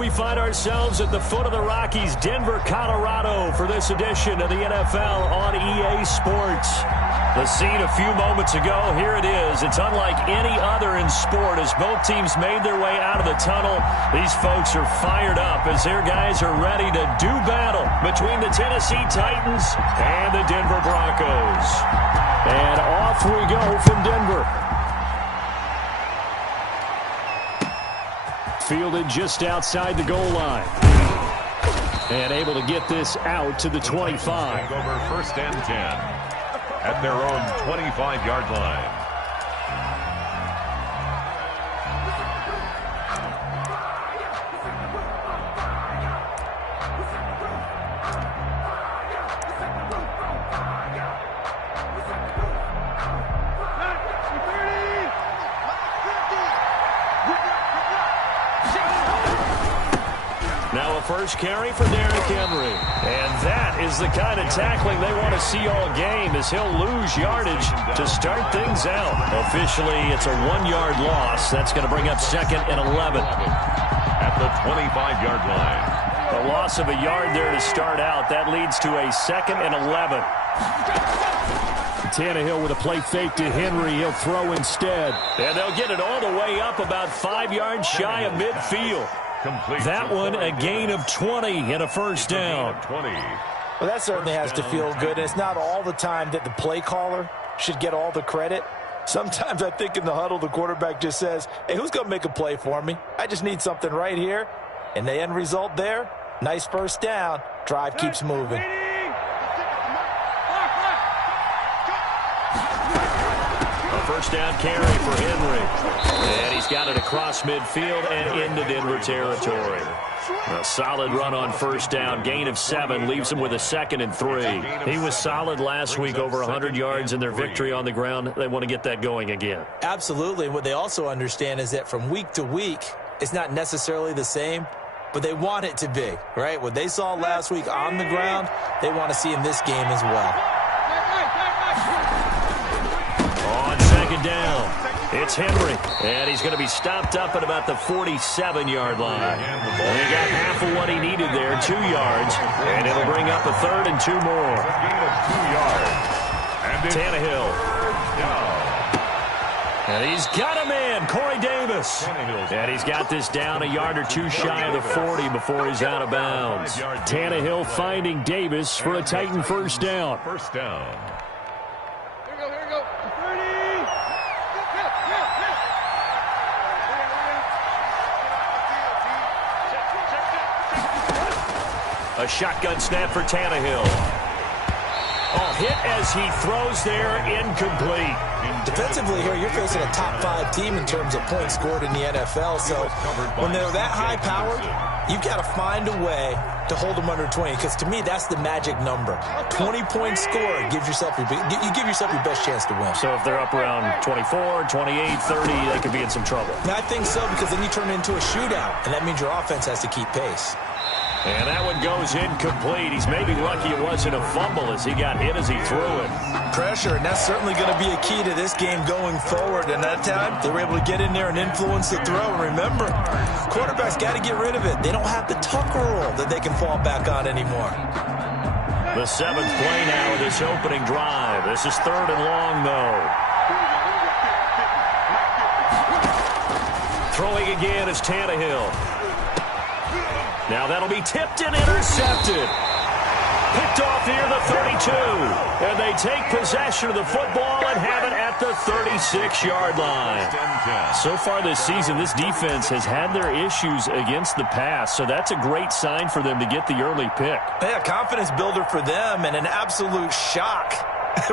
we find ourselves at the foot of the Rockies, Denver, Colorado, for this edition of the NFL on EA Sports. The scene a few moments ago, here it is. It's unlike any other in sport as both teams made their way out of the tunnel. These folks are fired up as their guys are ready to do battle between the Tennessee Titans and the Denver Broncos. And off we go from Denver. Fielded just outside the goal line. And able to get this out to the 25. Over first and 10. At their own 25-yard line. Now a first carry for Derrick Henry. And that is the kind of tackling they want to see all game as he'll lose yardage to start things out. Officially, it's a 1-yard loss. That's going to bring up second and 11. At the 25-yard line. A loss of a yard there to start out. That leads to a second and 11. Tannehill with a play fake to Henry. He'll throw instead. And they'll get it all the way up about 5 yards shy of midfield. That one, a gain of 20 and a first down. Well, that certainly has to feel good. And it's not all the time that the play caller should get all the credit. Sometimes I think in the huddle, the quarterback just says, hey, who's going to make a play for me? I just need something right here. And the end result there, nice first down. Drive keeps moving. First down carry for Henry. And he's got it across midfield and into Denver territory. A solid run on first down. Gain of 7 leaves him with a second and 3. He was solid last week, over 100 yards in their victory on the ground. They want to get that going again. Absolutely. What they also understand is that from week to week, it's not necessarily the same, but they want it to be, right? What they saw last week on the ground, they want to see in this game as well. Down. It's Henry, and he's going to be stopped up at about the 47-yard line. He got half of what he needed there, 2 yards, and it'll bring up a third and 2 more. Tannehill. And he's got a man, Corey Davis. And he's got this down a yard or 2 shy of the 40 before he's out of bounds. Tannehill finding Davis for a Titan first down. First down. A shotgun snap for Tannehill. Oh, hit as he throws there, incomplete. Defensively here, you're facing a top-5 team in terms of points scored in the NFL. So when they're that high-powered, you've got to find a way to hold them under 20. Because to me, that's the magic number. 20-point score gives yourself you give yourself your best chance to win. So if they're up around 24, 28, 30, they could be in some trouble. And I think so, because then you turn it into a shootout, and that means your offense has to keep pace. And that one goes incomplete. He's maybe lucky it wasn't a fumble as he got hit as he threw it. Pressure, and that's certainly going to be a key to this game going forward. And that time, they were able to get in there and influence the throw. And remember, quarterbacks got to get rid of it. They don't have the Tucker rule that they can fall back on anymore. The 7th play now of this opening drive. This is 3rd and long, though. Throwing again is Tannehill. Now that'll be tipped and intercepted. Picked off near the 32. And they take possession of the football and have it at the 36-yard line. So far this season, this defense has had their issues against the pass. So that's a great sign for them to get the early pick. Yeah, confidence builder for them and an absolute shock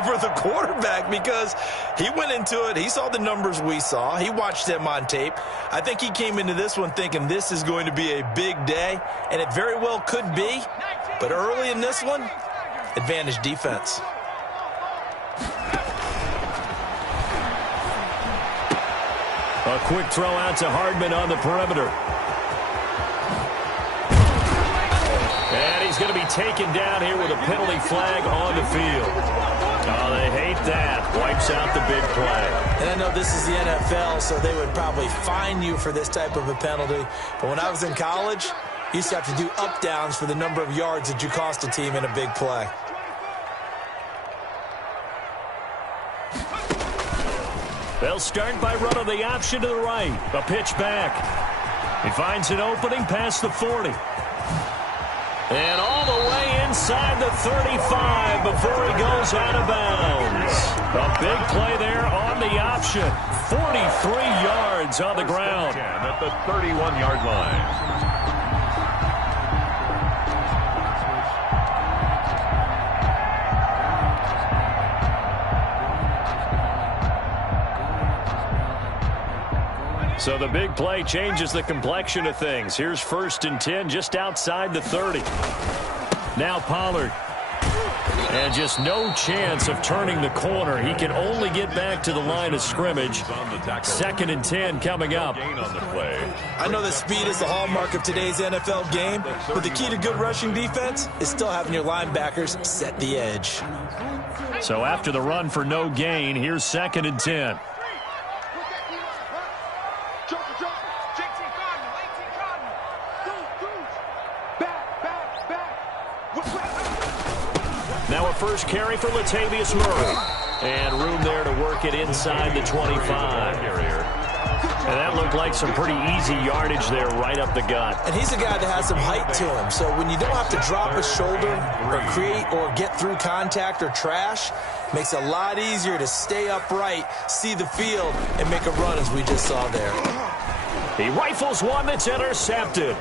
for the quarterback, because he went into it. He saw the numbers we saw. He watched them on tape. I think he came into this one thinking this is going to be a big day, and it very well could be. But early in this one, advantage defense. A quick throw out to Hardman on the perimeter. And he's going to be taken down here with a penalty flag on the field. Oh, they hate that. Wipes out the big play. And I know this is the NFL, so they would probably fine you for this type of a penalty. But when I was in college, you used to have to do up-downs for the number of yards that you cost a team in a big play. They'll start by running the option to the right. A pitch back. He finds an opening past the 40. And all the way inside the 35 before he goes out of bounds. A big play there on the option. 43 yards on the ground. At the 31-yard line. So the big play changes the complexion of things. Here's 1st and 10 just outside the 30. Now Pollard. And just no chance of turning the corner. He can only get back to the line of scrimmage. 2nd and 10 coming up. I know that speed is the hallmark of today's NFL game, but the key to good rushing defense is still having your linebackers set the edge. So after the run for no gain, here's 2nd and 10. Now a first carry for Latavius Murray. And room there to work it inside the 25. And that looked like some pretty easy yardage there right up the gut. And he's a guy that has some height to him. So when you don't have to drop a shoulder or create or get through contact or trash, makes it a lot easier to stay upright, see the field, and make a run as we just saw there. He rifles one that's intercepted.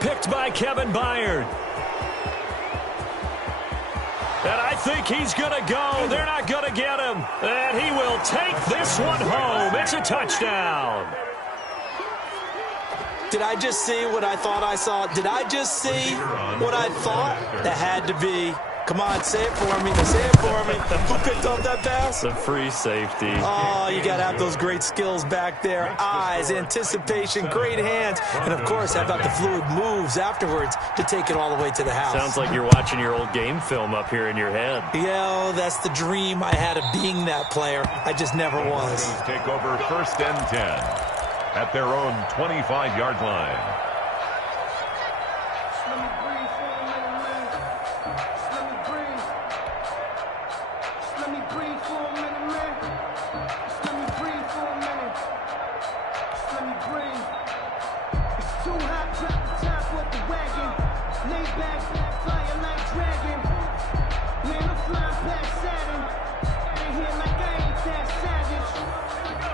Picked by Kevin Byard. And I think he's going to go. They're not going to get him. And he will take this one home. It's a touchdown. Did I just see what I thought I saw? Did I just see what I thought? That had to be. Come on, say it for me. Say it for me. Who picked up that pass? The free safety. Oh, you got to have those great skills back there. Eyes, anticipation, great hands. And, of course, how about the fluid moves afterwards to take it all the way to the house? Sounds like you're watching your old game film up here in your head. Yeah, that's the dream I had of being that player. I just never was. Take over 1st and 10 at their own 25-yard line.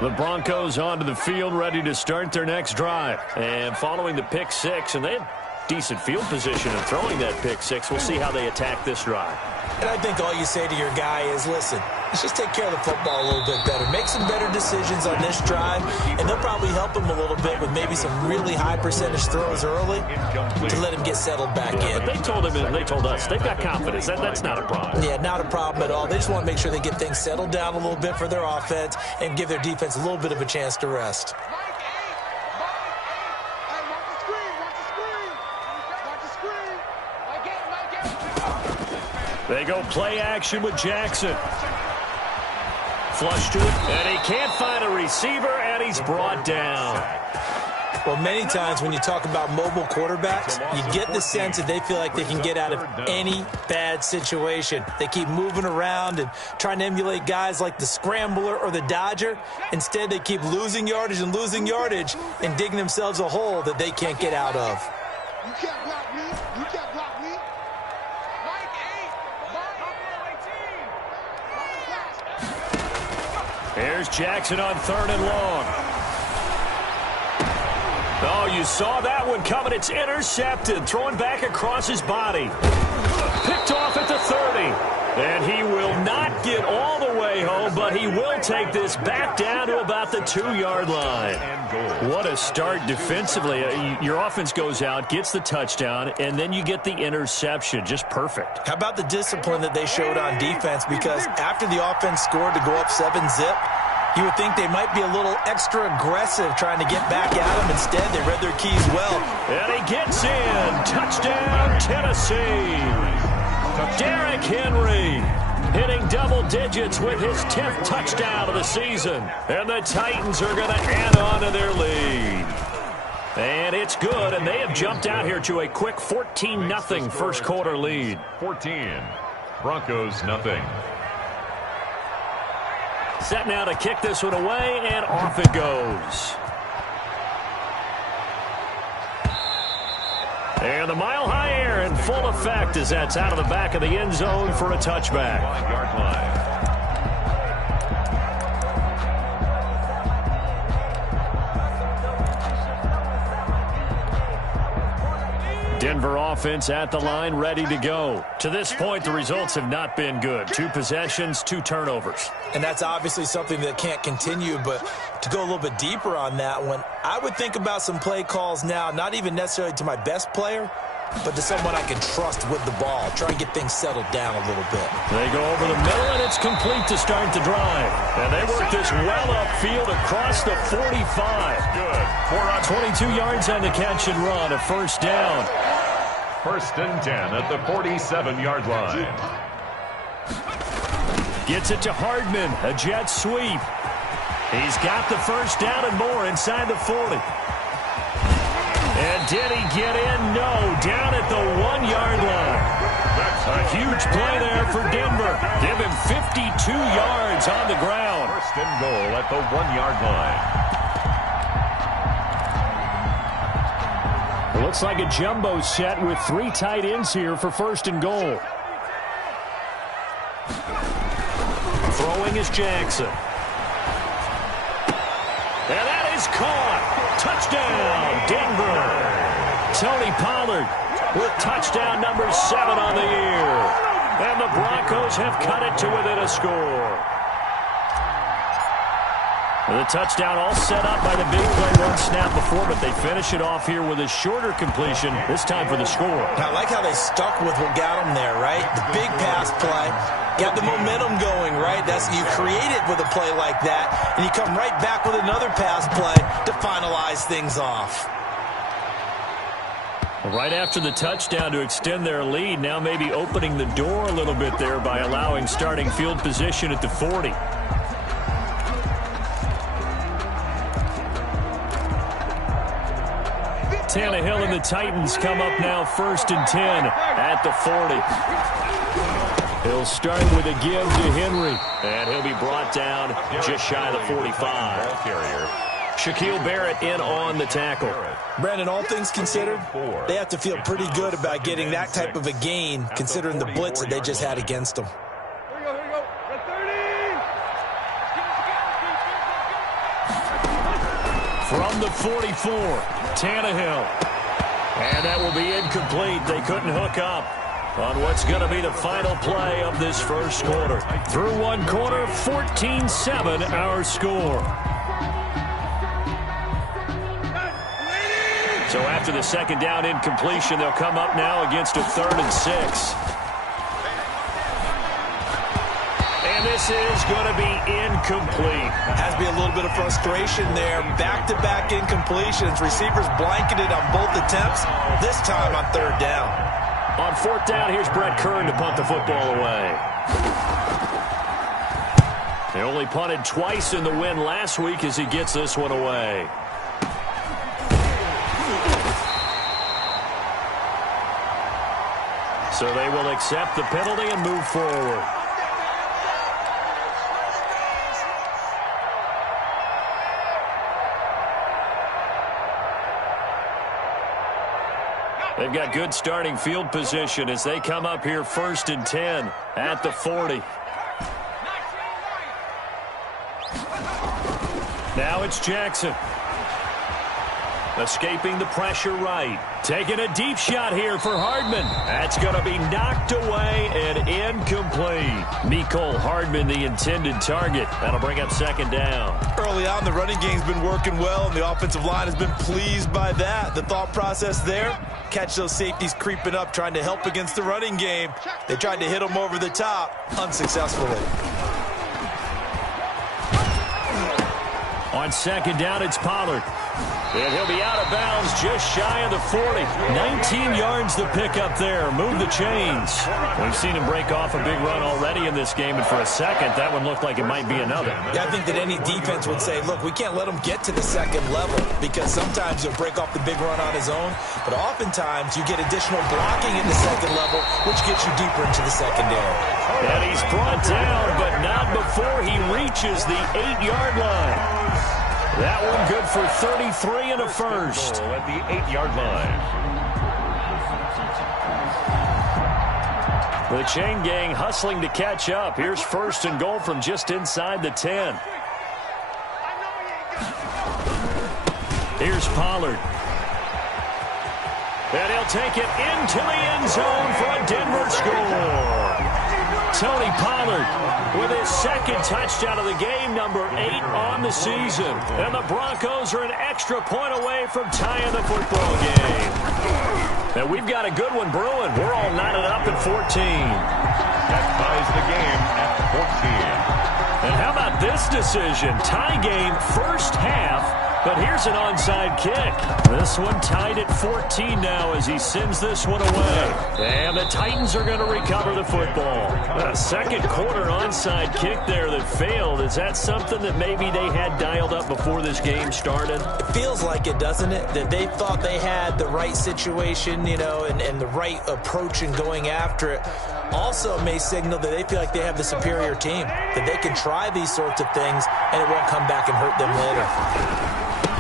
The Broncos onto the field, ready to start their next drive. And following the pick six, and they had decent field position in throwing that pick six. We'll see how they attack this drive. And I think all you say to your guy is, listen, let's just take care of the football a little bit better. Make some better decisions on this drive, and they'll probably help him a little bit with maybe some really high percentage throws early to let him get settled back in. But they told him, and they told us, they've got confidence. That's not a problem. Yeah, not a problem at all. They just want to make sure they get things settled down a little bit for their offense and give their defense a little bit of a chance to rest. They go play action with Jackson. Flush to it, and he can't find a receiver, and he's brought down. Well, many times when you talk about mobile quarterbacks, you get the sense that they feel like they can get out of any bad situation. They keep moving around and trying to emulate guys like the Scrambler or the Dodger. Instead, they keep losing yardage and digging themselves a hole that they can't get out of. You can't block me. You can't block me. Here's Jackson on 3rd and long. Oh, you saw that one coming. It's intercepted. Throwing back across his body. Picked off at the 30. And he will not get all the way home, but he will take this back down to about the 2-yard line. What a start defensively. Your offense goes out, gets the touchdown, and then you get the interception. Just perfect. How about the discipline that they showed on defense? Because after the offense scored to go up 7-zip, you would think they might be a little extra aggressive trying to get back at him. Instead, they read their keys well. And he gets in. Touchdown, Tennessee. Derrick Henry. hitting double digits with his 10th touchdown of the season. And the Titans are going to add on to their lead. And it's good, and they have jumped out here to a quick 14-0 first quarter lead. 14, Broncos nothing. Set now to kick this one away, and off it goes. And the mile-high air in full effect as that's out of the back of the end zone for a touchback. 5-yard line. Denver offense at the line, ready to go. To this point, the results have not been good. 2 possessions, 2 turnovers. And that's obviously something that can't continue, but to go a little bit deeper on that one, I would think about some play calls now, not even necessarily to my best player, but to someone I can trust with the ball. Try and get things settled down a little bit. They go over the middle, and it's complete to start the drive. And they work this well upfield across the 45. Good. 22 yards on the catch and run, a first down. 1st and 10 at the 47-yard line. Gets it to Hardman, a jet sweep. He's got the first down and more inside the 40. And did he get in? No, down at the 1-yard line. That's a huge play there for Denver. Give him 52 yards on the ground. 1st and goal at the 1-yard line. It looks like a jumbo set with 3 tight ends here for 1st and goal. Throwing is Jackson. And that is caught. Touchdown, Denver. Tony Pollard with touchdown number 7 on the year. And the Broncos have cut it to within a score. The touchdown all set up by the big play one snap before, but they finish it off here with a shorter completion, this time for the score. I like how they stuck with what got them there, right? The big pass play, got the momentum going, right? You create it with a play like that, and you come right back with another pass play to finalize things off. Right after the touchdown to extend their lead, now maybe opening the door a little bit there by allowing starting field position at the 40. Tannehill and the Titans come up now 1st and 10 at the 40. He'll start with a give to Henry, and he'll be brought down just shy of the 45. Shaquille Barrett in on the tackle. Brandon, all things considered, they have to feel pretty good about getting that type of a gain, considering the blitz that they just had against them. From the 44, Tannehill. And that will be incomplete. They couldn't hook up on what's going to be the final play of this first quarter. Through one quarter, 14-7 our score. So after the second down incompletion, they'll come up now against a 3rd and 6. And this is going to be incomplete. Has to be a little bit of frustration there. Back-to-back incompletions. Receivers blanketed on both attempts, this time on 3rd down. On 4th down, here's Brett Kern to punt the football away. They only punted twice in the win last week as he gets this one away. So they will accept the penalty and move forward. They've got good starting field position as they come up here 1st and 10 at the 40. Now it's Jackson. Escaping the pressure right. Taking a deep shot here for Hardman. That's going to be knocked away and incomplete. Mecole Hardman, the intended target. That'll bring up 2nd down. Early on, the running game's been working well, and the offensive line has been pleased by that. The thought process there, catch those safeties creeping up, trying to help against the running game. They tried to hit them over the top, unsuccessfully. On second down, it's Pollard. And he'll be out of bounds just shy of the 40. 19 yards to pick up there. Move the chains. We've seen him break off a big run already in this game, and for a second, that one looked like it might be another. Yeah, I think that any defense would say, look, we can't let him get to the second level because sometimes he'll break off the big run on his own, but oftentimes you get additional blocking in the second level, which gets you deeper into the secondary. And he's brought down, but not before he reaches the 8-yard line. That one good for 33 and a first. At the 8-yard line. The chain gang hustling to catch up. Here's first and goal from just inside the 10. Here's Pollard. And he'll take it into the end zone for a Denver score. Tony Pollard with his second touchdown of the game, number 8 on the season. And the Broncos are an extra point away from tying the football game. And we've got a good one brewing. We're all knotted up at 14. That ties the game at 14. And how about this decision? Tie game first half, but here's an onside kick. This one tied at 14 now as he sends this one away. And the Titans are going to recover the football. A second quarter onside kick there that failed. Is that something that maybe they had dialed up before this game started? It feels like it, doesn't it? That they thought they had the right situation, you know, and the right approach in going after it. Also may signal that they feel like they have the superior team, that they can try these sorts of things and it won't come back and hurt them later.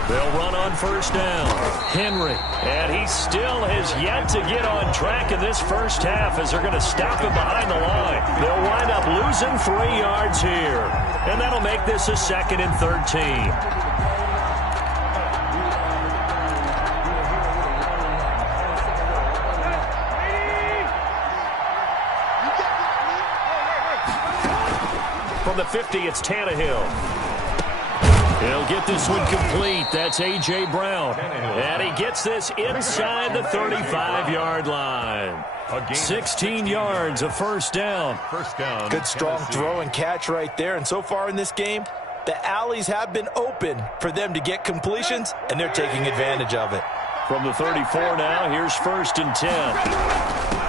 They'll run on first down. Henry. And he still has yet to get on track in this first half as they're going to stop him behind the line. They'll wind up losing 3 yards here. And that'll make this a 2nd and 13. From the 50, it's Tannehill. He'll get this one complete. That's A.J. Brown. And he gets this inside the 35-yard line. 16 yards, a first down. Good strong throw and catch right there. And so far in this game, the alleys have been open for them to get completions, and they're taking advantage of it. From the 34 now, here's first and 10.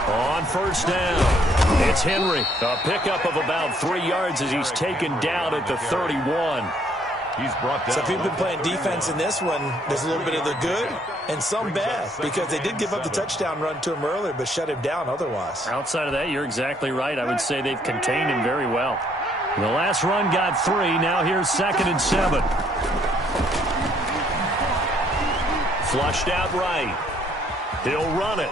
On first down, it's Henry. A pickup of about 3 yards as he's taken down at the 31. He's brought down. So if you've been playing defense in this one, there's a little bit of the good and some bad because they did give up the touchdown run to him earlier but shut him down otherwise. Outside of that, you're exactly right. I would say they've contained him very well. The last run got 3. Now here's 2nd and 7. Flushed out right. He'll run it.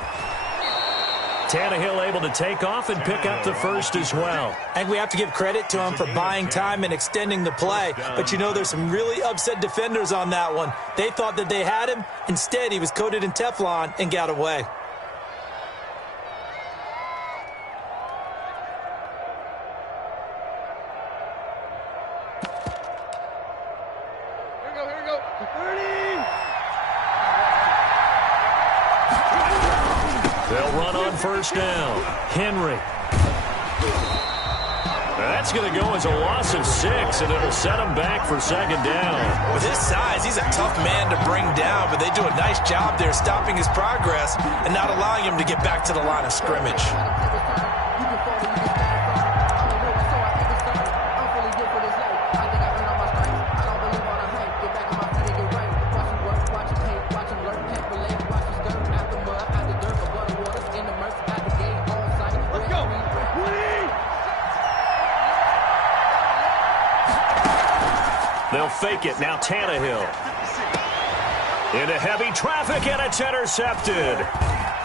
Tannehill able to take off and pick up the first as well. I think we have to give credit to him for buying time and extending the play. But, you know, there's some really upset defenders on that one. They thought that they had him. Instead, he was coated in Teflon and got away. Here we go. 30. They'll run on first down. Henry. That's going to go as a loss of 6, and it'll set him back for 2nd down. With his size, he's a tough man to bring down, but they do a nice job there stopping his progress and not allowing him to get back to the line of scrimmage. They'll fake it. Now Tannehill. Into heavy traffic, and it's intercepted.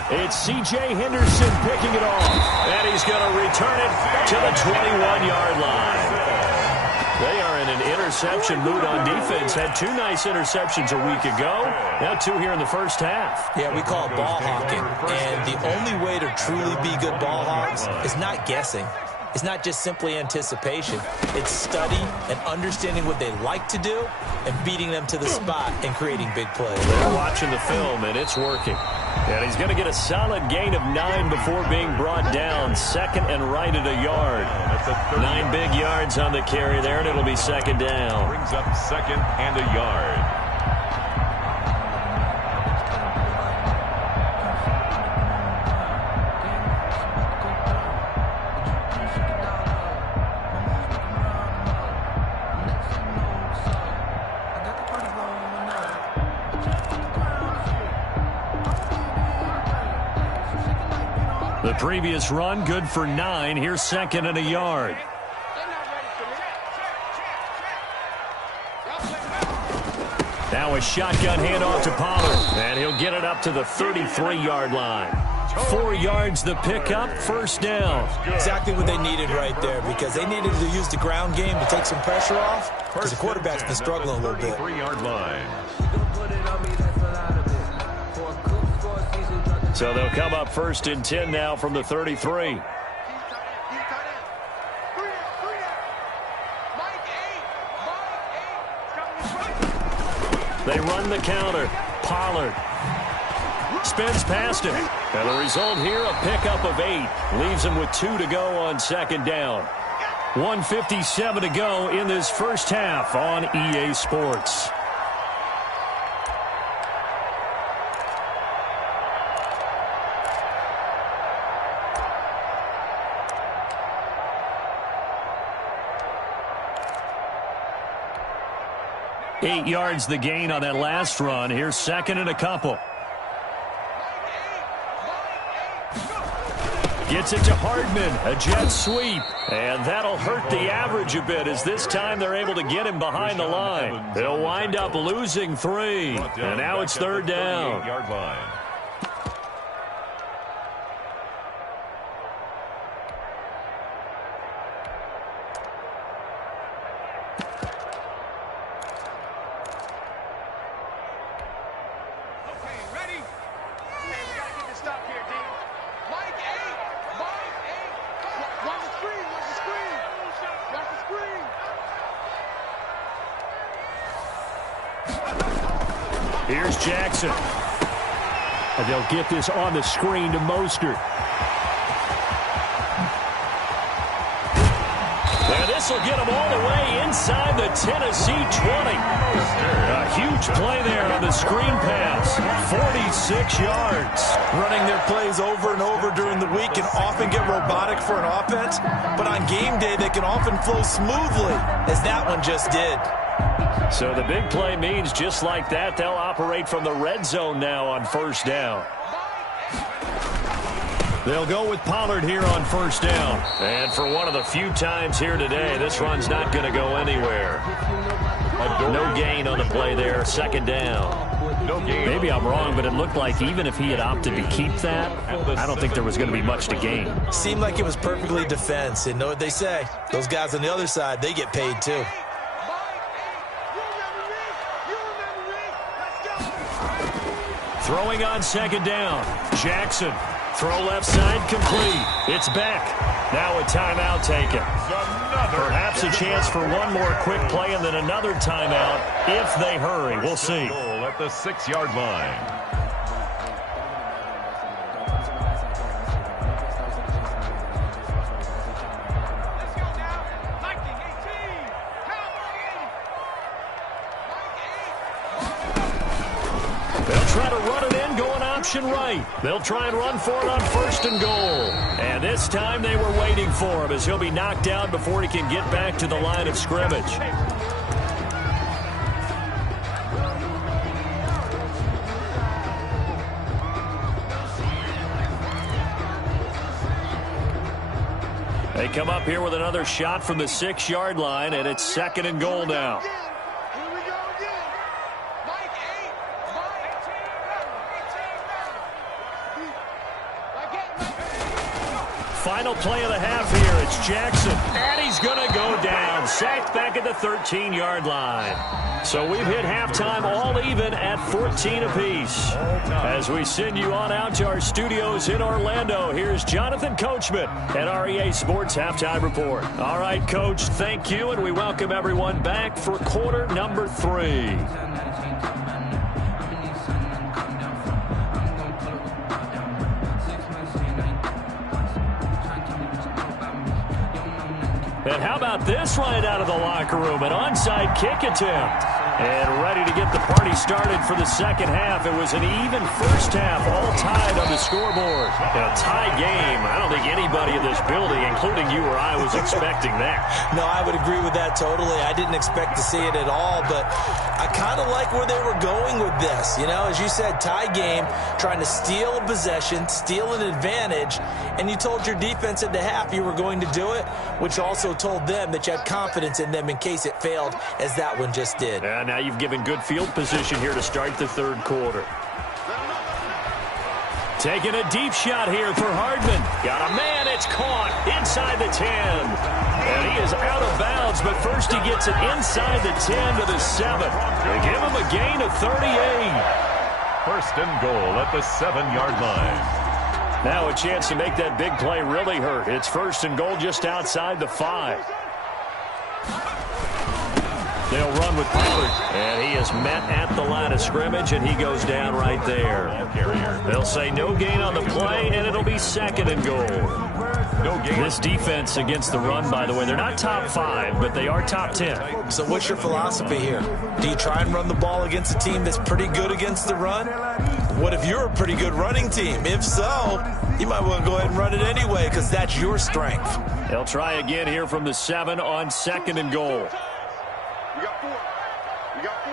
It's C.J. Henderson picking it off. And he's going to return it to the 21-yard line. They are in an interception mood on defense. Had 2 nice interceptions a week ago. Now 2 here in the first half. Yeah, we call it ball hawking. And the only way to truly be good ball hawks is not guessing. It's not just simply anticipation. It's study and understanding what they like to do and beating them to the spot and creating big plays. They're watching the film, and it's working. And he's going to get a solid gain of 9 before being brought down. Second and right at a yard. 9 big yards on the carry there, and it'll be second down. Brings up second and a yard. The previous run, good for 9. Here's second and a yard. Now a shotgun handoff to Pollard, and he'll get it up to the 33-yard line. 4 yards the pickup, first down. Exactly what they needed right there, because they needed to use the ground game to take some pressure off, because the quarterback's been struggling a little bit. 33-yard line. So they'll come up first and 10 now from the 33. They run the counter. Pollard spins past him. And the result here, a pickup of 8. Leaves him with 2 to go on second down. 1:57 to go in this first half on EA Sports. Eight yards the gain on that last run. Here's second and a couple. Gets it to Hardman. A jet sweep. And that'll hurt the average a bit, as this time they're able to get him behind the line. They'll wind up losing 3. And now it's third down. 38-yard line. Here's Jackson. And they'll get this on the screen to Mostert. And this will get them all the way inside the Tennessee 20. A huge play there on the screen pass. 46 yards. Running their plays over and over during the week can often get robotic for an offense, but on game day they can often flow smoothly, as that one just did. So the big play means just like that, they'll operate from the red zone now on first down. They'll go with Pollard here on first down. And for one of the few times here today, this run's not going to go anywhere. No gain on the play there, second down. Maybe I'm wrong, but it looked like even if he had opted to keep that, I don't think there was going to be much to gain. Seemed like it was perfectly defense. And know what they say? Those guys on the other side, they get paid too. Throwing on second down. Jackson. Throw left side complete. It's Beck. Now a timeout taken. Perhaps a chance for one more quick play and then another timeout if they hurry. We'll see. At the 6-yard line. Try to run it in, going option right. They'll try and run for it on first and goal. And this time they were waiting for him, as he'll be knocked down before he can get back to the line of scrimmage. They come up here with another shot from the 6-yard line, and it's second and goal now. Final play of the half here. It's Jackson. And he's going to go down. Sacked back at the 13-yard line. So we've hit halftime all even at 14 apiece. As we send you on out to our studios in Orlando, here's Jonathan Coachman at our EA Sports Halftime Report. All right, Coach, thank you, and we welcome everyone back for quarter number 3. how about this right out of the locker room? An onside kick attempt. And ready to get the party started for the second half. It was an even first half, all tied on the scoreboard. A tie game. I don't think anybody in this building, including you or I, was expecting that. No, I would agree with that totally. I didn't expect to see it at all, but I kind of like where they were going with this. You know, as you said, tie game, trying to steal a possession, steal an advantage, and you told your defense at the half you were going to do it, which also told them that you had confidence in them in case it failed, as that one just did. Now you've given good field position here to start the third quarter. Taking a deep shot here for Hardman. Got a man, it's caught inside the 10. And he is out of bounds, but first he gets it inside the 10 to the 7. They give him a gain of 38. First and goal at the 7-yard line. Now a chance to make that big play really hurt. It's first and goal just outside the 5. They'll run with Pollard, and he is met at the line of scrimmage, and he goes down right there. They'll say no gain on the play, and it'll be second and goal. No gain. This defense against the run, by the way, they're not top 5, but they are top 10. So what's your philosophy here? Do you try and run the ball against a team that's pretty good against the run? What if you're a pretty good running team? If so, you might want to go ahead and run it anyway because that's your strength. They'll try again here from the 7 on second and goal. We got 4. We got 4.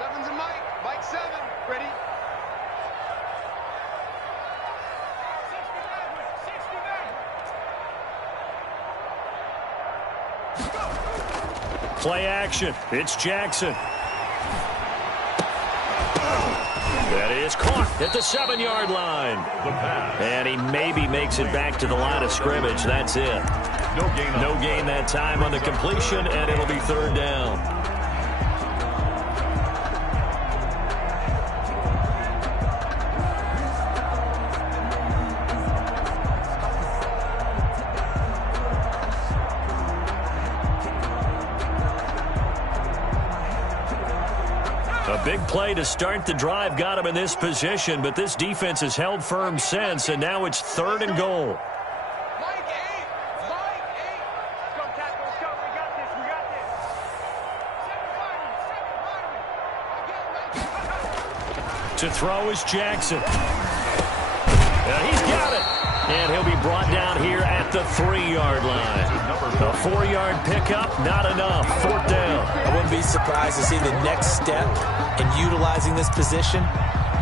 7's a Mike. Mike 7. Ready? Play action. It's Jackson. That is caught at the 7-yard line. And he maybe makes it back to the line of scrimmage. That's it. No gain that time on the completion, and it'll be third down. A big play to start the drive got him in this position, but this defense has held firm since, and now it's third and goal. To throw is Jackson. He's got it. And he'll be brought down here at the 3-yard line. A 4-yard pickup, not enough. Fourth down. I wouldn't be surprised to see the next step in utilizing this position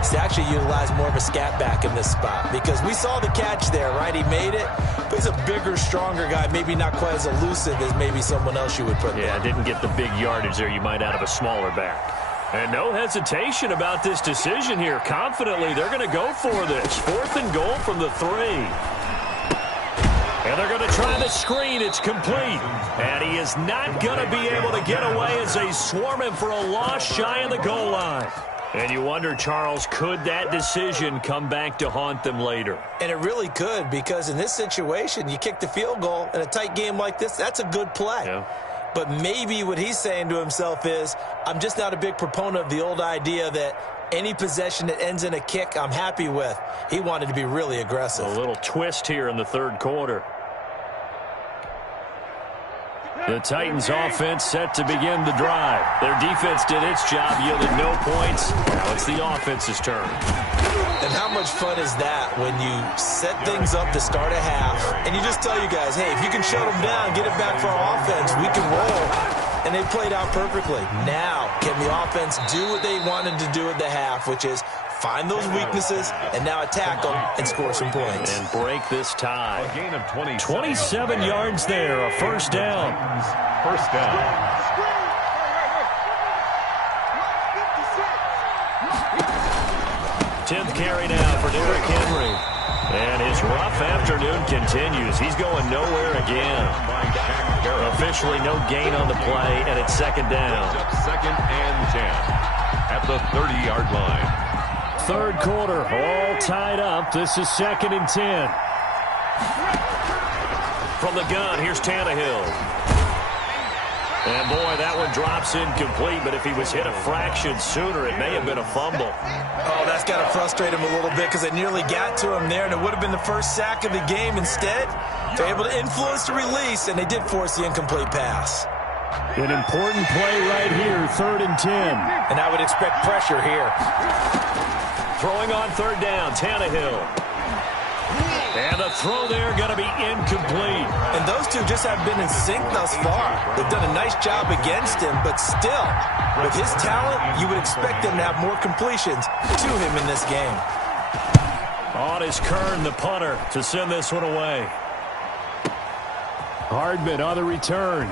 is to actually utilize more of a scat back in this spot. Because we saw the catch there, right? He made it. But he's a bigger, stronger guy. Maybe not quite as elusive as maybe someone else you would put there. Yeah, didn't get the big yardage there you might out of a smaller back. And no hesitation about this decision here. Confidently, they're going to go for this. Fourth and goal from the 3. And they're going to try the screen. It's complete. And he is not going to be able to get away as they swarm him for a loss shy of the goal line. And you wonder, Charles, could that decision come back to haunt them later? And it really could, because in this situation, you kick the field goal in a tight game like this, that's a good play. Yeah. But maybe what he's saying to himself is, I'm just not a big proponent of the old idea that any possession that ends in a kick I'm happy with. He wanted to be really aggressive. A little twist here in the third quarter. The Titans offense set to begin the drive. Their defense did its job, yielded no points. Now it's the offense's turn. And how much fun is that when you set things up to start a half and you just tell you guys, hey, if you can shut them down, get it back for our offense, we can roll. And they played out perfectly. Now, can the offense do what they wanted to do at the half, which is find those weaknesses and now attack them and score some points. And break this tie. A gain of 27 yards there, a first down. First down. 10th carry now for Derrick Henry. And his rough afternoon continues. He's going nowhere again. Officially no gain on the play, and it's second down. Second and 10 at the 30-yard line. Third quarter, all tied up. This is second and 10. From the gun, here's Tannehill. And boy, that one drops incomplete, but if he was hit a fraction sooner, it may have been a fumble. Oh, that's got to frustrate him a little bit because it nearly got to him there, and it would have been the first sack of the game. Instead, they're able to influence the release, and they did force the incomplete pass. An important play right here, 3rd and 10. And I would expect pressure here. Throwing on 3rd down, Tannehill. And the throw there going to be incomplete. And those two just have been in sync thus far. They've done a nice job against him, but still, with his talent, you would expect them to have more completions to him in this game. On is Kern, the punter, to send this one away. Hardman on the return.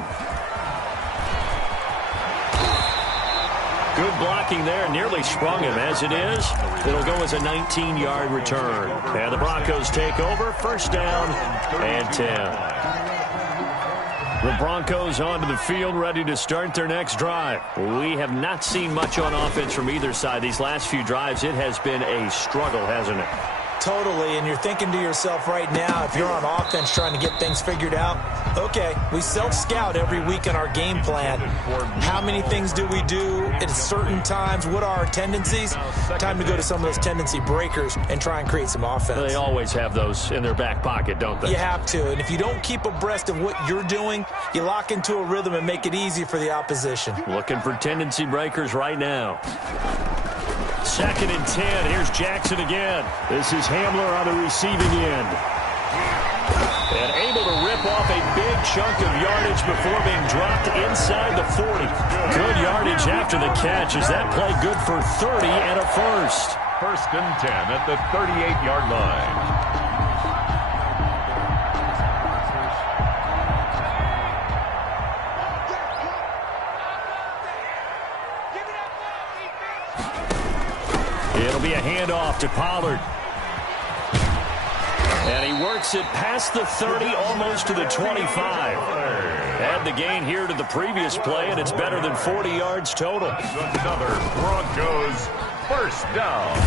Good blocking there. Nearly sprung him. As it is, it'll go as a 19-yard return. And the Broncos take over. 1st down and 10. The Broncos onto the field, ready to start their next drive. We have not seen much on offense from either side. These last few drives, it has been a struggle, hasn't it? Totally, and you're thinking to yourself right now, if you're on offense trying to get things figured out, okay, we self-scout every week in our game plan. How many things do we do at certain times? What are our tendencies? Time to go to some of those tendency breakers and try and create some offense. They always have those in their back pocket, don't they? You have to, and if you don't keep abreast of what you're doing, you lock into a rhythm and make it easy for the opposition. Looking for tendency breakers right now. 2nd and 10. Here's Jackson again. This is Hamler on the receiving end. And able to rip off a big chunk of yardage before being dropped inside the 40. Good yardage after the catch. Is that play good for 30 and a first? 1st and 10 at the 38-yard line. It'll be a handoff to Pollard. And he works it past the 30, almost to the 25. Add the gain here to the previous play, and it's better than 40 yards total. Another Broncos 1st down.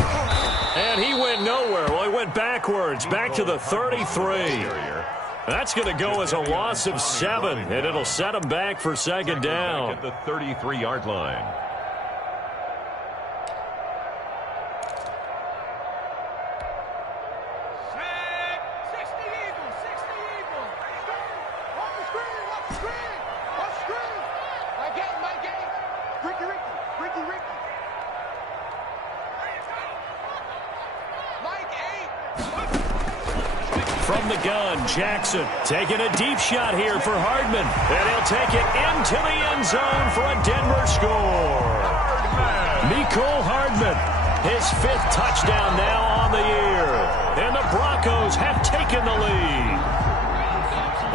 And he went nowhere. Well, he went backwards, back to the 33. That's going to go as a loss of 7, and it'll set him back for 2nd down. At the 33-yard line. From the gun, Jackson taking a deep shot here for Hardman. And he'll take it into the end zone for a Denver score. Mecole Hardman, his 5th touchdown now on the year. And the Broncos have taken the lead.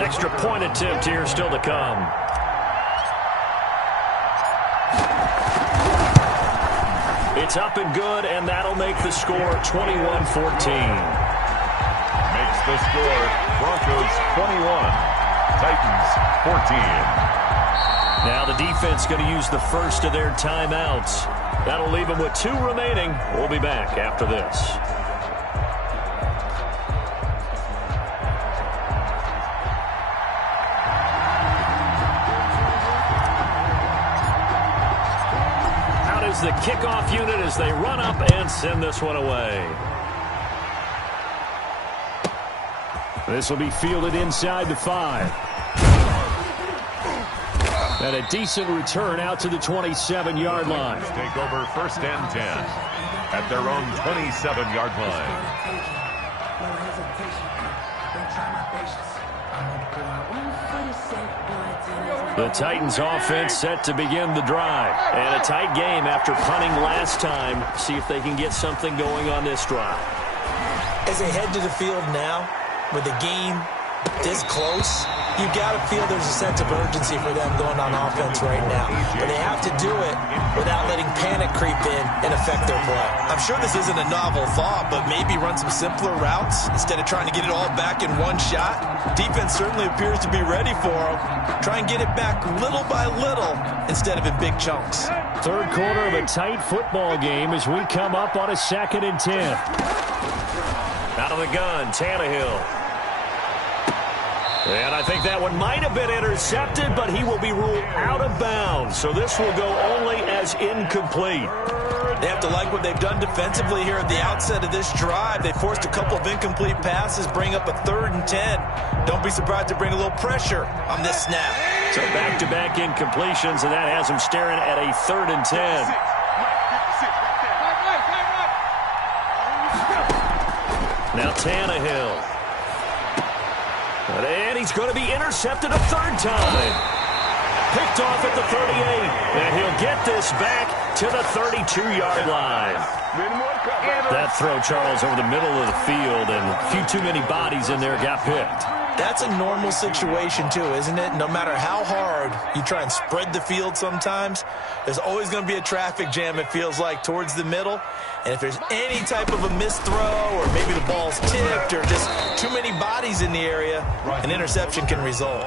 Extra point attempt here still to come. It's up and good, and that'll make the score 21-14. The score, Broncos 21, Titans 14. Now the defense going to use the first of their timeouts. That'll leave them with 2 remaining. We'll be back after this. Out is the kickoff unit as they run up and send this one away. This will be fielded inside the 5. And a decent return out to the 27-yard line. Take over 1st and 10 at their own 27-yard line. The Titans offense set to begin the drive. And a tight game after punting last time. See if they can get something going on this drive. As they head to the field now, with the game this close, you got to feel there's a sense of urgency for them going on offense right now. But they have to do it without letting panic creep in and affect their play. I'm sure this isn't a novel thought, but maybe run some simpler routes instead of trying to get it all back in one shot. Defense certainly appears to be ready for them. Try and get it back little by little instead of in big chunks. 3rd quarter of a tight football game as we come up on a 2nd and 10. Out of the gun, Tannehill. And I think that one might have been intercepted, but he will be ruled out of bounds. So this will go only as incomplete. They have to like what they've done defensively here at the outset of this drive. They forced a couple of incomplete passes, bring up a 3rd and 10. Don't be surprised to bring a little pressure on this snap. So back-to-back incompletions, and that has him staring at a 3rd and 10. Now Tannehill. And he's going to be intercepted a 3rd time. Picked off at the 38. And he'll get this back to the 32-yard line. That throw, Charles, over the middle of the field, and a few too many bodies in there got picked. That's a normal situation, too, isn't it? No matter how hard you try and spread the field sometimes, there's always going to be a traffic jam, it feels like, towards the middle. And if there's any type of a missed throw or maybe the ball's tipped or just too many bodies in the area, an interception can result.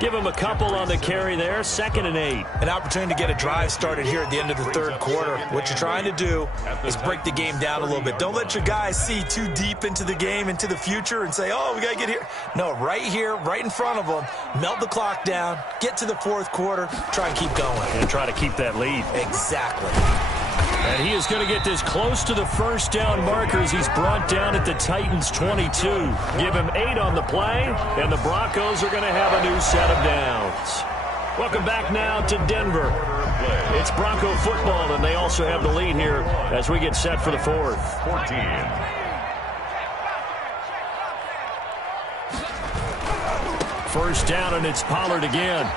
Give him a couple on the carry there, 2nd and 8. An opportunity to get a drive started here at the end of the 3rd quarter. What you're trying to do is break the game down a little bit. Don't let your guys see too deep into the game, into the future, and say, oh, we got to get here. No, right here, right in front of them, melt the clock down, get to the 4th quarter, try and keep going. And try to keep that lead. Exactly. And he is going to get this close to the 1st down markers. He's brought down at the Titans' 22. Give him 8 on the play, and the Broncos are going to have a new set of downs. Welcome back now to Denver. It's Bronco football, and they also have the lead here as we get set for the 4th. 14. First down, and it's Pollard again.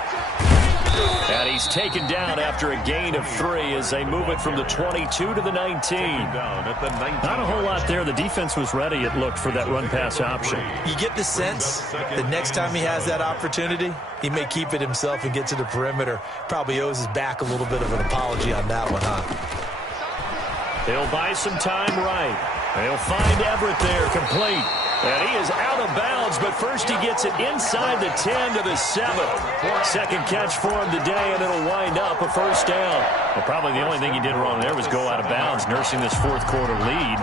And he's taken down after a gain of 3 as they move it from the 22 to the 19. Not a whole lot there. The defense was ready, it looked, for that run-pass option. You get the sense that next time he has that opportunity, he may keep it himself and get to the perimeter. Probably owes his back a little bit of an apology on that one, huh? He'll buy some time right. He'll find Everett there, complete. And he is out of bounds, but first he gets it inside the 10 to the 7. Second catch for him today, and it'll wind up a 1st down. Well, probably the only thing he did wrong there was go out of bounds, nursing this 4th quarter lead.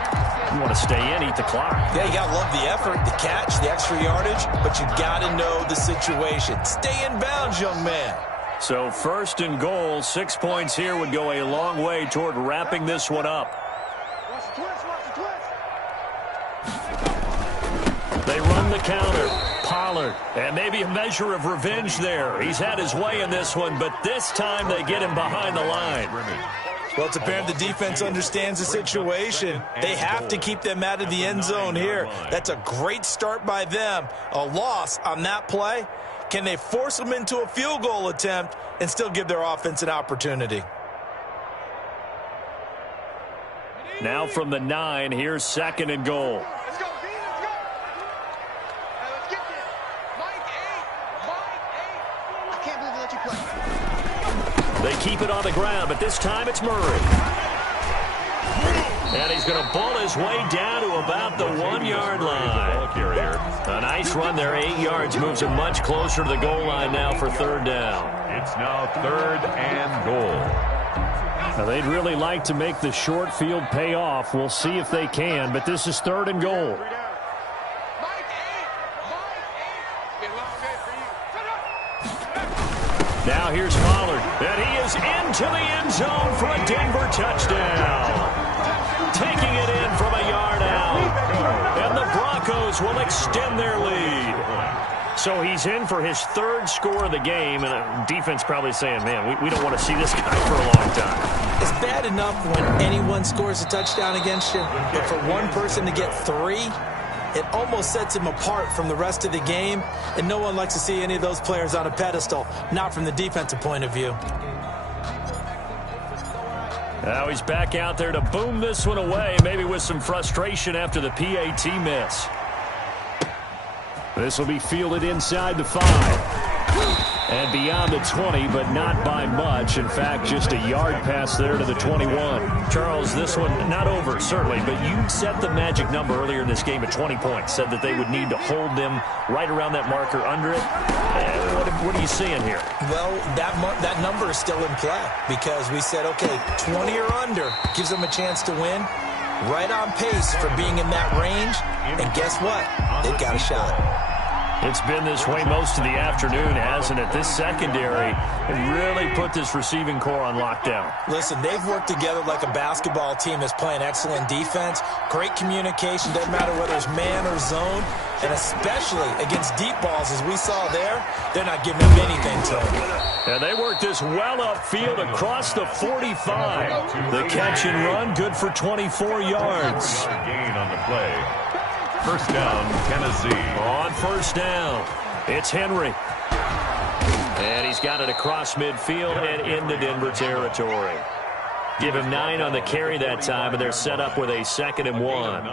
You want to stay in, eat the clock. Yeah, you got to love the effort, the catch, the extra yardage, but you got to know the situation. Stay in bounds, young man. So 1st and goal, 6 points here would go a long way toward wrapping this one up. They run the counter. Pollard. And maybe a measure of revenge there. He's had his way in this one, but this time they get him behind the line. Well, it's apparent the defense understands the situation. They have to keep them out of the end zone here. That's a great start by them. A loss on that play. Can they force them into a field goal attempt and still give their offense an opportunity? Now from the 9, here's 2nd and goal. They keep it on the ground, but this time it's Murray. And he's going to ball his way down to about the 1-yard line. A nice run there, 8 yards, moves him much closer to the goal line now for 3rd down. It's now 3rd and goal. Now they'd really like to make the short field pay off. We'll see if they can, but this is 3rd and goal. Now here's Pollard, and he is into the end zone for a Denver touchdown. Taking it in from a yard out, and the Broncos will extend their lead. So he's in for his 3rd score of the game, and defense probably saying, man, we don't want to see this guy for a long time. It's bad enough when anyone scores a touchdown against you, but for one person to get 3, it almost sets him apart from the rest of the game, and no one likes to see any of those players on a pedestal, not from the defensive point of view. Now he's back out there to boom this one away, maybe with some frustration after the PAT miss. This will be fielded inside the 5. And beyond the 20, but not by much. In fact, just a yard pass there to the 21. Charles, this one not over, certainly, but you set the magic number earlier in this game at 20 points. Said that they would need to hold them right around that marker under it. What are you seeing here? Well, that number is still in play because we said, okay, 20 or under gives them a chance to win. Right on pace for being in that range. And guess what? They've got a shot. It's been this way most of the afternoon, hasn't it? This secondary really put this receiving core on lockdown. Listen, they've worked together like a basketball team that's playing excellent defense. Great communication, doesn't matter whether it's man or zone. And especially against deep balls, as we saw there, they're not giving up anything to them. And they worked this well upfield across the 45. The catch and run, good for 24 yards. Gain on the play. First down, Tennessee. On first down, it's Henry. And he's got it across midfield and into Denver territory. Give him 9 on the carry that time, and they're set up with a 2nd and 1.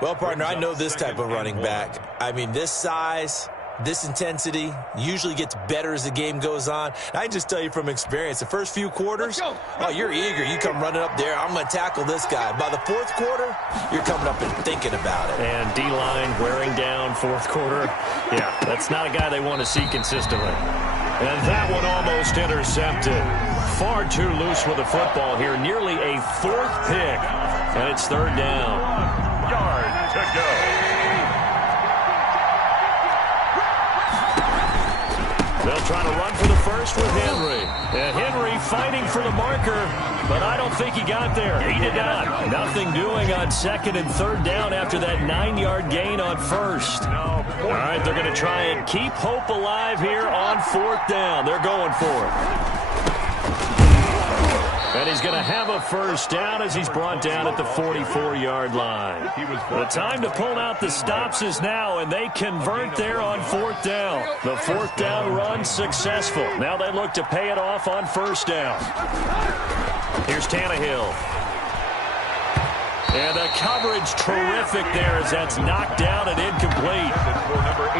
Well, partner, I know this type of running back. I mean, this size, this intensity usually gets better as the game goes on. And I can just tell you from experience, the first few quarters, oh, you're eager. You come running up there, I'm going to tackle this guy. By the fourth quarter, you're coming up and thinking about it. And D-line wearing down fourth quarter. Yeah, that's not a guy they want to see consistently. And that one almost intercepted. Far too loose with the football here. Nearly a 4th pick. And it's 3rd down. 1 yard to go. They'll try to run for the first with Henry. And Henry fighting for the marker, but I don't think he got there. He did not. Nothing doing on 2nd and 3rd down after that 9-yard gain on first. All right, they're going to try and keep hope alive here on 4th down. They're going for it. And he's going to have a first down as he's brought down at the 44-yard line. The time to pull out the stops is now, and they convert there on 4th down. The 4th down run successful. Now they look to pay it off on first down. Here's Tannehill. And the coverage terrific there as that's knocked down and incomplete.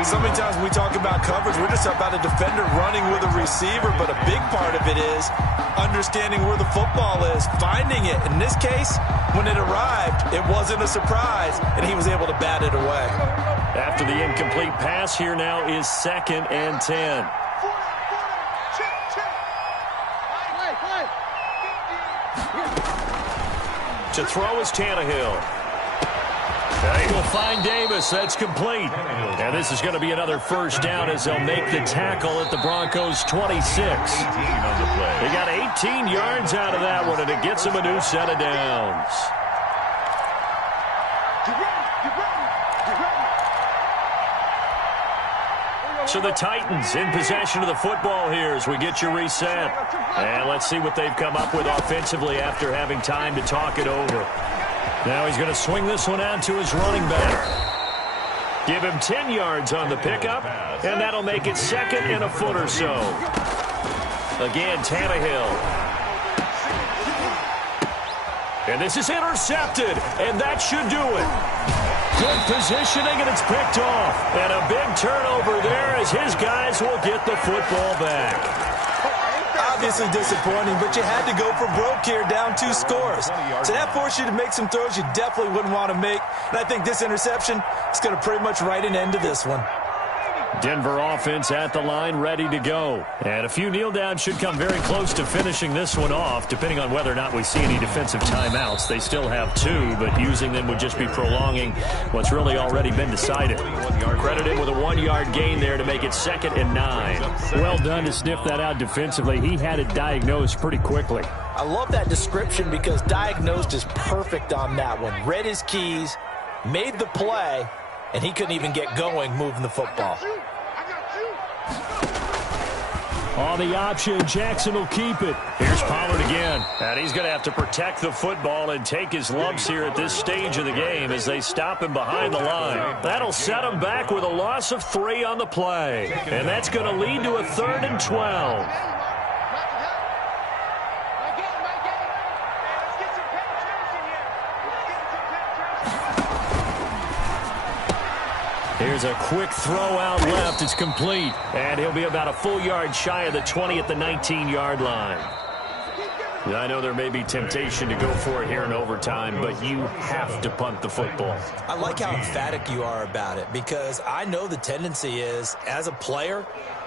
So many times when we talk about coverage, we're just about a defender running with a receiver, but a big part of it is understanding where the football is, finding it. In this case, when it arrived, it wasn't a surprise, and he was able to bat it away. After the incomplete pass, here now is 2nd and 10. To throw is Tannehill. He will find Davis. That's complete. And this is going to be another first down as they'll make the tackle at the Broncos' 26. They got 18 yards out of that one, and it gets them a new set of downs. So the Titans in possession of the football here as we get you reset. And let's see what they've come up with offensively after having time to talk it over. Now he's going to swing this one out to his running back. Give him 10 yards on the pickup, and that'll make it 2nd and a foot or so. Again, Tannehill. And this is intercepted, and that should do it. Good positioning, and it's picked off. And a big turnover there as his guys will get the football back. Obviously disappointing, but you had to go for broke here, down 2 scores. So that forced you to make some throws you definitely wouldn't want to make. And I think this interception is going to pretty much write an end to this one. Denver offense at the line, ready to go. And a few kneel downs should come very close to finishing this one off, depending on whether or not we see any defensive timeouts. They still have 2, but using them would just be prolonging what's really already been decided. Credited with a 1-yard gain there to make it 2nd and 9. Well done to sniff that out defensively. He had it diagnosed pretty quickly. I love that description because diagnosed is perfect on that one. Read his keys, made the play, and he couldn't even get going moving the football. On the option, Jackson will keep it. Here's Pollard again. And he's going to have to protect the football and take his lumps here at this stage of the game as they stop him behind the line. That'll set him back with a loss of 3 on the play. And that's going to lead to a 3rd and 12. Here's a quick throw out left. It's complete. And he'll be about a full yard shy of the 20 at the 19-yard line. I know there may be temptation to go for it here in overtime, but you have to punt the football. I like how emphatic you are about it because I know the tendency is, as a player,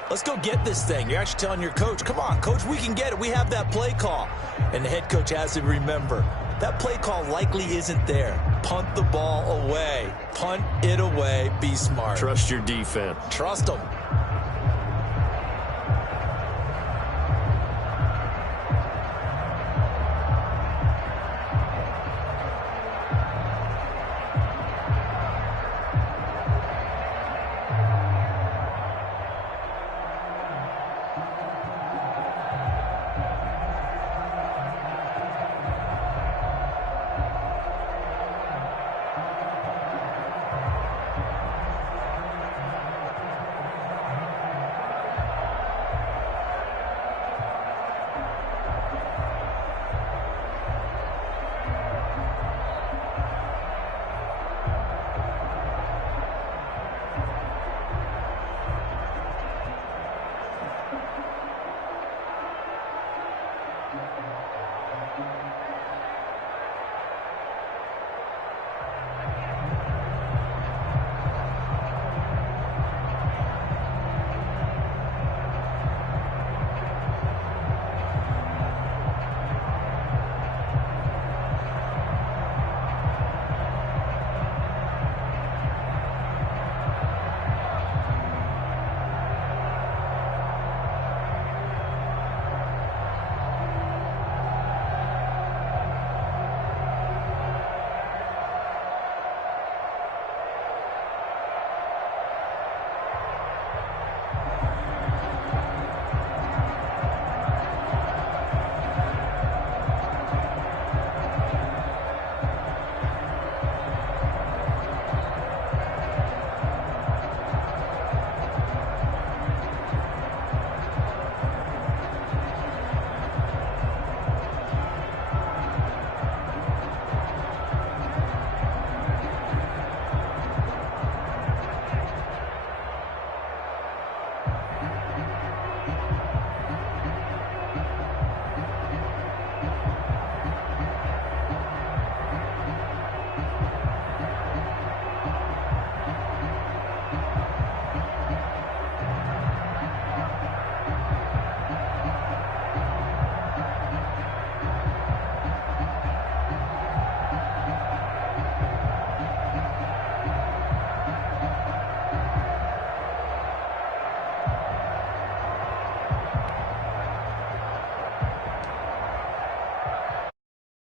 let's go get this thing. You're actually telling your coach, come on, coach, we can get it. We have that play call. And the head coach has to remember, that play call likely isn't there. Punt the ball away. Punt it away. Be smart. Trust your defense. Trust them.